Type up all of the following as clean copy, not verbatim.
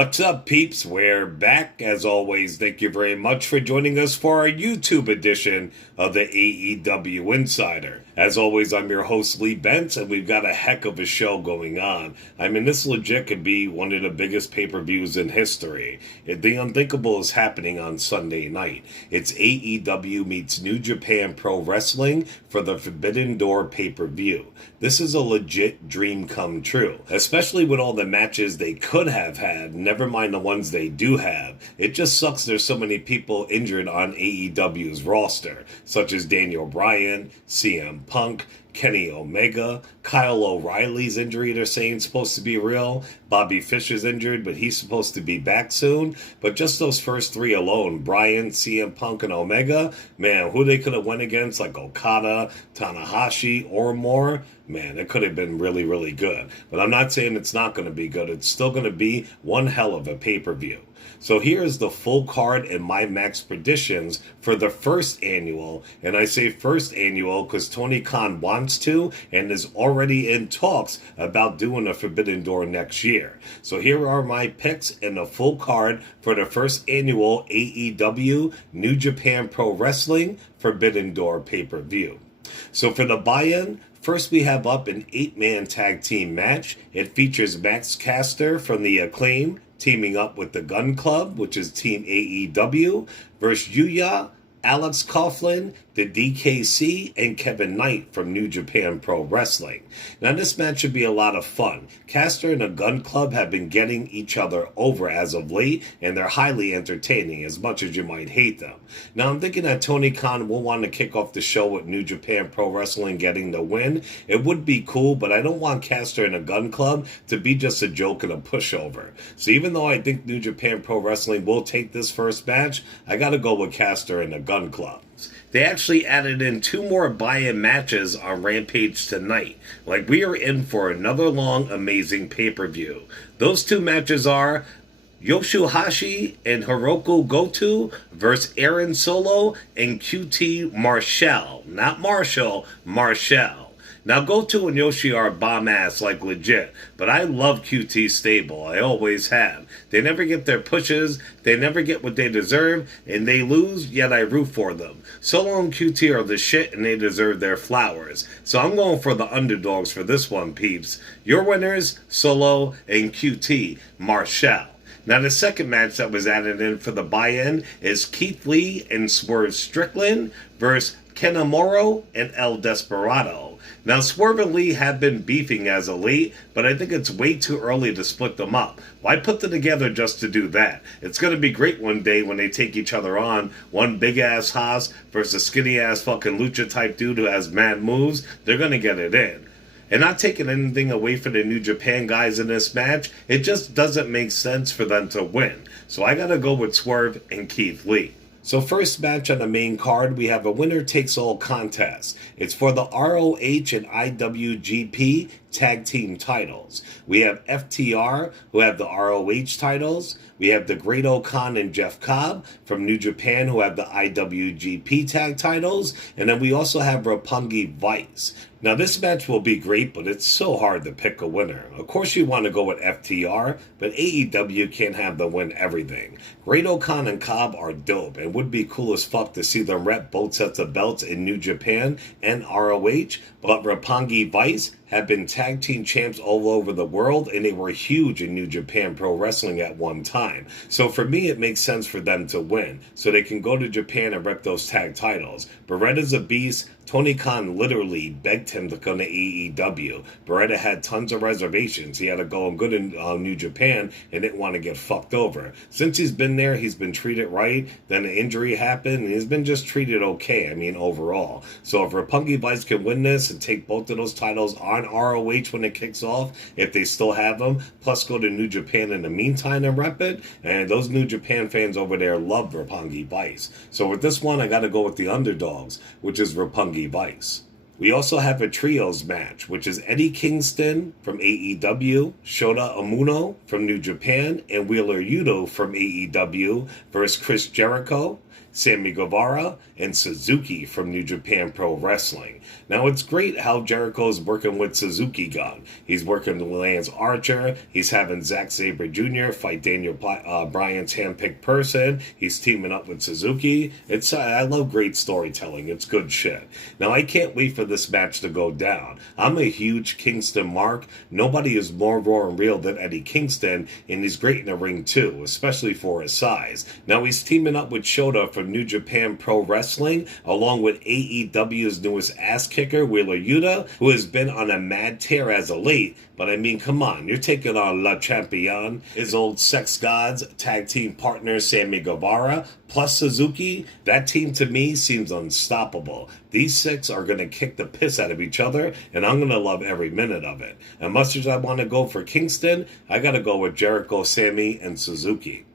What's up, peeps? We're back. As always, thank you very much for joining us for our YouTube edition of the AEW Insider. As always, I'm your host, Lee Bentz, and we've got a heck of a show going on. I mean, this legit could be one of the biggest pay-per-views in history. The unthinkable is happening on Sunday night. It's AEW meets New Japan Pro Wrestling for the Forbidden Door pay-per-view. This is a legit dream come true, especially with all the matches they could have had, never mind the ones they do have. It just sucks there's so many people injured on AEW's roster, such as Daniel Bryan, CM Punk, Kenny Omega, Kyle O'Reilly's injury they're saying is supposed to be real, Bobby Fischer's injured but he's supposed to be back soon. But just those first three alone, Bryan, CM Punk, and Omega, man, who they could have went against, like Okada, Tanahashi, or more, man, it could have been really, really good. But I'm not saying it's not going to be good. It's still going to be one hell of a pay-per-view. So here's the full card and my max predictions for the first annual. And I say first annual because Tony Khan wants to and is already in talks about doing a Forbidden Door next year. So here are my picks in the full card for the first annual AEW New Japan Pro Wrestling Forbidden Door pay-per-view. So for the buy-in, first we have up an 8-man tag team match. It features Max Caster from the Acclaim teaming up with the Gun Club, which is Team AEW, versus Yuya, Alex Coughlin, the DKC, and Kevin Knight from New Japan Pro Wrestling. Now this match should be a lot of fun. Caster and the Gun Club have been getting each other over as of late, and they're highly entertaining, as much as you might hate them. Now I'm thinking that Tony Khan will want to kick off the show with New Japan Pro Wrestling getting the win. It would be cool, but I don't want Caster and the Gun Club to be just a joke and a pushover. So even though I think New Japan Pro Wrestling will take this first match, I gotta go with Caster and the Gun Club. They actually added in 2 more buy-in matches on Rampage tonight. Like, we are in for another long, amazing pay-per-view. Those 2 matches are Yoshihashi and Hiroko Goto versus Aaron Solo and QT Marshall. Not Marshall, Marshall. Now, Goto and Yoshi are bomb-ass, like legit, but I love QT stable. I always have. They never get their pushes, they never get what they deserve, and they lose, yet I root for them. Solo and QT are the shit, and they deserve their flowers. So I'm going for the underdogs for this one, peeps. Your winners, Solo and QT Marshall. Now, the second match that was added in for the buy-in is Keith Lee and Swerve Strickland versus Kanemaru and El Desperado. Now, Swerve and Lee have been beefing as of late, but I think it's way too early to split them up. Why put them together just to do that? It's going to be great one day when they take each other on. One big-ass Haas versus a skinny-ass fucking lucha-type dude who has mad moves. They're going to get it in. And not taking anything away from the New Japan guys in this match, it just doesn't make sense for them to win. So I got to go with Swerve and Keith Lee. So first match on the main card, we have a winner-takes-all contest. It's for the ROH and IWGP Tag Team titles. We have FTR, who have the ROH titles. We have the Great O'Khan and Jeff Cobb from New Japan, who have the IWGP Tag titles. And then we also have Roppongi Vice. Now, this match will be great, but it's so hard to pick a winner. Of course, you want to go with FTR, but AEW can't have them win everything. Great O'Khan and Cobb are dope, and would be cool as fuck to see them rep both sets of belts in New Japan and ROH, but Roppongi Vice have been tag team champs all over the world, and they were huge in New Japan Pro Wrestling at one time. So for me, it makes sense for them to win, so they can go to Japan and rep those tag titles. Beretta's a beast. Tony Khan literally begged him to come to AEW. Beretta had tons of reservations. He had to go good in New Japan and didn't want to get fucked over. Since he's been there, he's been treated right. Then an injury happened, and he's been just treated okay, I mean, overall. So if Roppongi Vice can win this and take both of those titles on ROH when it kicks off, if they still have them, plus go to New Japan in the meantime and rep it, and those New Japan fans over there love Roppongi Vice. So with this one, I got to go with the underdogs, which is Roppongi Vice. We also have a trios match, which is Eddie Kingston from AEW, Shota Umino from New Japan, and Wheeler Yuta from AEW versus Chris Jericho, Sammy Guevara, and Suzuki from New Japan Pro Wrestling. Now, it's great how Jericho's working with Suzuki Gun. He's working with Lance Archer. He's having Zack Sabre Jr. fight Daniel Bryan's handpicked person. He's teaming up with Suzuki. I love great storytelling. It's good shit. Now, I can't wait for this match to go down. I'm a huge Kingston mark. Nobody is more raw and real than Eddie Kingston, and he's great in the ring too, especially for his size. Now, he's teaming up with Shota from New Japan Pro Wrestling, along with AEW's newest ass kicker, Wheeler Yuta, who has been on a mad tear as of late. But I mean, come on, you're taking on Le Champion, his old Sex Gods tag team partner Sammy Guevara, plus Suzuki. That team to me seems unstoppable. These six are going to kick the piss out of each other, and I'm going to love every minute of it. And much as I want to go for Kingston, I got to go with Jericho, Sammy, and Suzuki.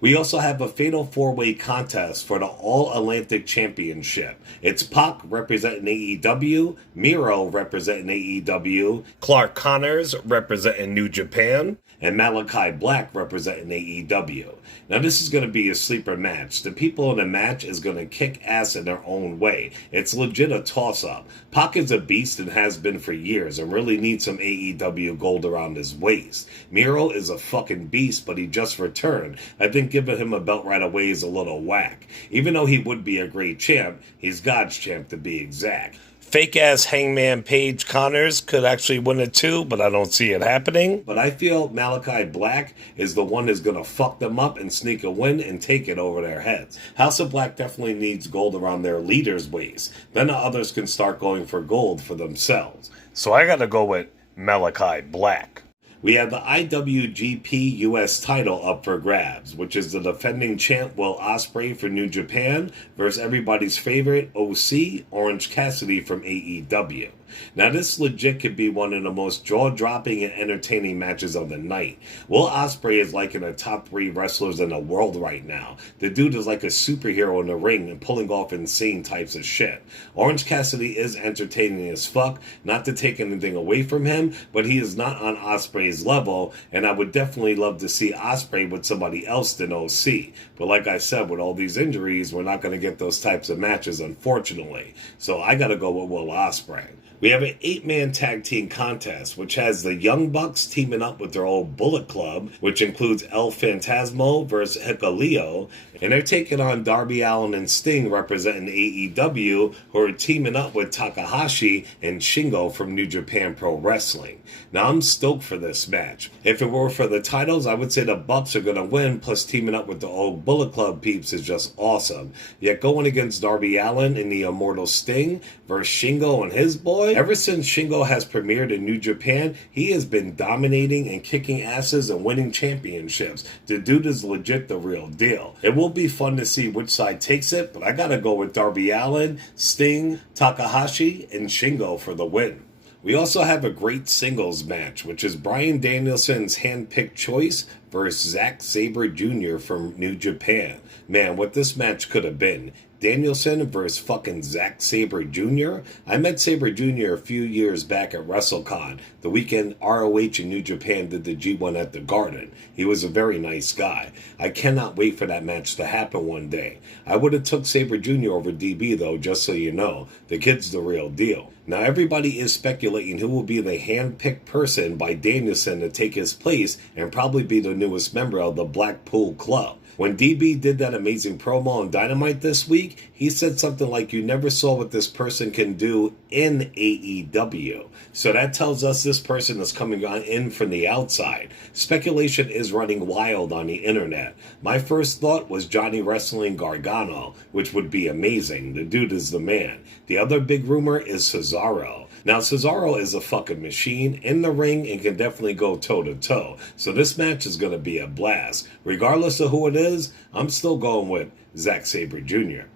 We also have a fatal four-way contest for the All-Atlantic Championship. It's Pac representing AEW, Miro representing AEW, Clark Connors representing New Japan, and Malachi Black representing AEW. Now, this is going to be a sleeper match. The people in the match is going to kick ass in their own way. It's legit a toss-up. Pac is a beast and has been for years and really needs some AEW gold around his waist. Miro is a fucking beast, but he just returned. I think giving him a belt right away is a little whack. Even though he would be a great champ, he's God's champ to be exact. Fake-ass Hangman Page Connors could actually win it too, but I don't see it happening. But I feel Malachi Black is the one who's going to fuck them up and sneak a win and take it over their heads. House of Black definitely needs gold around their leaders' waist. Then the others can start going for gold for themselves. So I got to go with Malachi Black. We have the IWGP US Title up for grabs, which is the defending champ Will Ospreay for New Japan versus everybody's favorite OC, Orange Cassidy from AEW. Now, this legit could be one of the most jaw-dropping and entertaining matches of the night. Will Ospreay is like in the top 3 wrestlers in the world right now. The dude is like a superhero in the ring and pulling off insane types of shit. Orange Cassidy is entertaining as fuck, not to take anything away from him, but he is not on Ospreay's level, and I would definitely love to see Ospreay with somebody else than OC. But like I said, with all these injuries, we're not going to get those types of matches, unfortunately. So I got to go with Will Ospreay. We have an 8-man tag team contest, which has the Young Bucks teaming up with their old Bullet Club, which includes El Phantasmo versus Hikuleo, and they're taking on Darby Allin and Sting representing AEW, who are teaming up with Takahashi and Shingo from New Japan Pro Wrestling. Now, I'm stoked for this match. If it were for the titles, I would say the Bucks are going to win, plus teaming up with the old Bullet Club peeps is just awesome. Yet going against Darby Allin and the Immortal Sting versus Shingo and his boy, ever since Shingo has premiered in New Japan, he has been dominating and kicking asses and winning championships. The dude is legit the real deal. It will be fun to see which side takes it, but I gotta go with Darby Allin, Sting, Takahashi, and Shingo for the win. We also have a great singles match, which is Bryan Danielson's handpicked choice versus Zack Sabre Jr. from New Japan. Man, what this match could have been. Danielson versus fucking Zack Sabre Jr. I met Sabre Jr. a few years back at WrestleCon, the weekend ROH in New Japan did the G1 at the Garden. He was a very nice guy. I cannot wait for that match to happen one day. I would have took Sabre Jr. over DB though, just so you know. The kid's the real deal. Now everybody is speculating who will be the hand-picked person by Danielson to take his place and probably be the newest member of the Blackpool Club. When DB did that amazing promo on Dynamite this week, he said something like, "You never saw what this person can do in AEW." So that tells us this person is coming in from the outside. Speculation is running wild on the internet. My first thought was Johnny Wrestling Gargano, which would be amazing. The dude is the man. The other big rumor is Cesaro. Now, Cesaro is a fucking machine in the ring and can definitely go toe-to-toe. So this match is going to be a blast. Regardless of who it is, I'm still going with Zack Sabre Jr.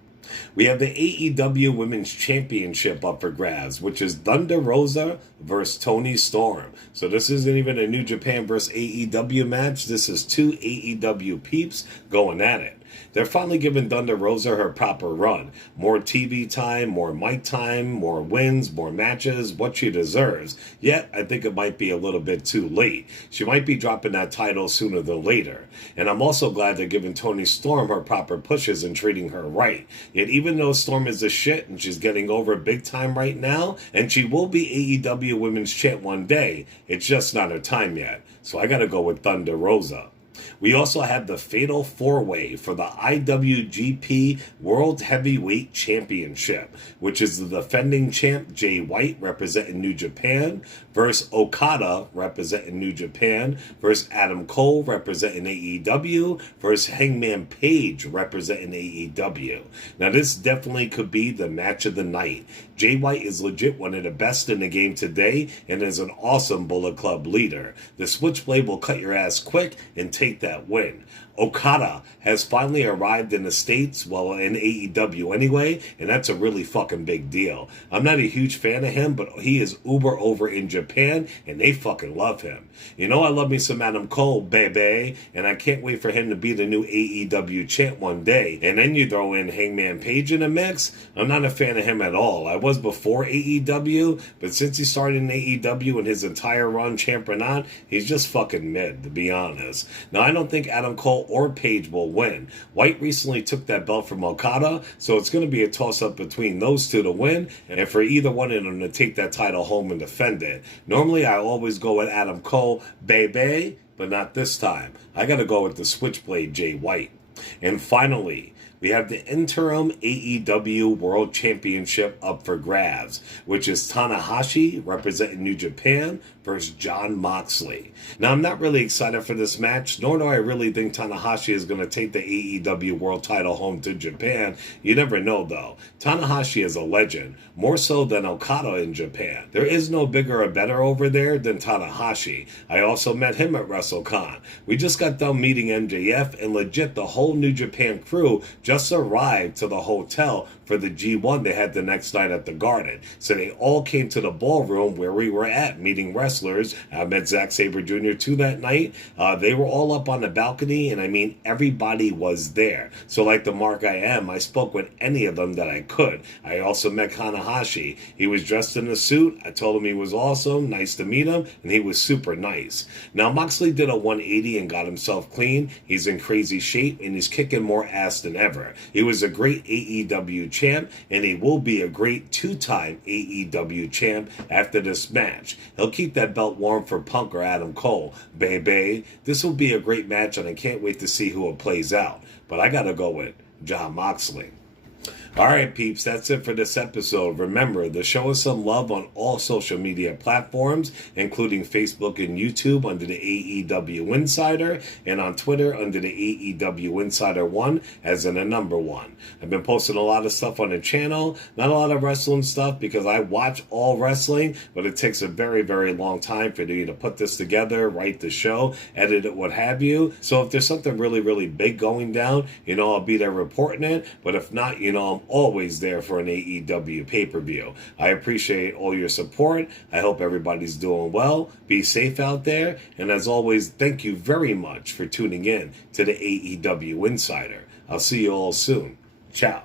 We have the AEW Women's Championship up for grabs, which is Thunder Rosa versus Toni Storm. So this isn't even a New Japan versus AEW match. This is 2 AEW peeps going at it. They're finally giving Thunder Rosa her proper run. More TV time, more mic time, more wins, more matches, what she deserves. Yet, I think it might be a little bit too late. She might be dropping that title sooner than later. And I'm also glad they're giving Toni Storm her proper pushes and treating her right. Yet even though Storm is a shit and she's getting over big time right now, and she will be AEW Women's Champ one day, it's just not her time yet. So I gotta go with Thunder Rosa. We also have the Fatal 4-Way for the IWGP World Heavyweight Championship, which is the defending champ Jay White representing New Japan versus Okada representing New Japan versus Adam Cole representing AEW versus Hangman Page representing AEW. Now this definitely could be the match of the night. Jay White is legit one of the best in the game today and is an awesome Bullet Club leader. The Switchblade will cut your ass quick and take that win. Okada has finally arrived in the States, well, in AEW anyway, and that's a really fucking big deal. I'm not a huge fan of him, but he is uber over in Japan, and they fucking love him. You know I love me some Adam Cole, baby, and I can't wait for him to be the new AEW champ one day. And then you throw in Hangman Page in the mix. I'm not a fan of him at all. I was before AEW, but since he started in AEW and his entire run, champ or not, he's just fucking mid, to be honest. Now, I don't think Adam Cole or Page will win. White recently took that belt from Okada, so it's going to be a toss-up between those two to win, and for either one of them to take that title home and defend it. Normally, I always go with Adam Cole, baby, but not this time. I got to go with the Switchblade Jay White. And finally, we have the interim AEW World Championship up for grabs, which is Tanahashi representing New Japan versus Jon Moxley. Now, I'm not really excited for this match, nor do I really think Tanahashi is going to take the AEW World title home to Japan. You never know, though. Tanahashi is a legend, more so than Okada in Japan. There is no bigger or better over there than Tanahashi. I also met him at WrestleCon. We just got done meeting MJF, and legit the whole New Japan crew just arrived to the hotel for the G1 they had the next night at the Garden. So they all came to the ballroom where we were at meeting wrestlers. I met Zack Sabre Jr. too that night. They were all up on the balcony, and I mean, everybody was there. So like the mark I am, I spoke with any of them that I could. I also met Tanahashi. He was dressed in a suit. I told him he was awesome, nice to meet him, and he was super nice. Now, Moxley did a 180 and got himself clean. He's in crazy shape, and he's kicking more ass than ever. He was a great AEW champ, and he will be a great two-time AEW champ after this match. He'll keep that belt warm for Punk or Adam Cole. Baby, this will be a great match, and I can't wait to see who it plays out. But I gotta go with Jon Moxley. Alright peeps, that's it for this episode. Remember to show us some love on all social media platforms, including Facebook and YouTube under the AEW Insider, and on Twitter under the AEW Insider 1 as in the number 1. I've been posting a lot of stuff on the channel, not a lot of wrestling stuff because I watch all wrestling, but it takes a very, very long time for me to put this together, write the show, edit it, what have you. So if there's something really, really big going down, I'll be there reporting it, but if not, I'm always there for an AEW pay-per-view. I appreciate all your support. I hope everybody's doing well. Be safe out there. And as always, thank you very much for tuning in to the AEW Insider. I'll see you all soon. Ciao.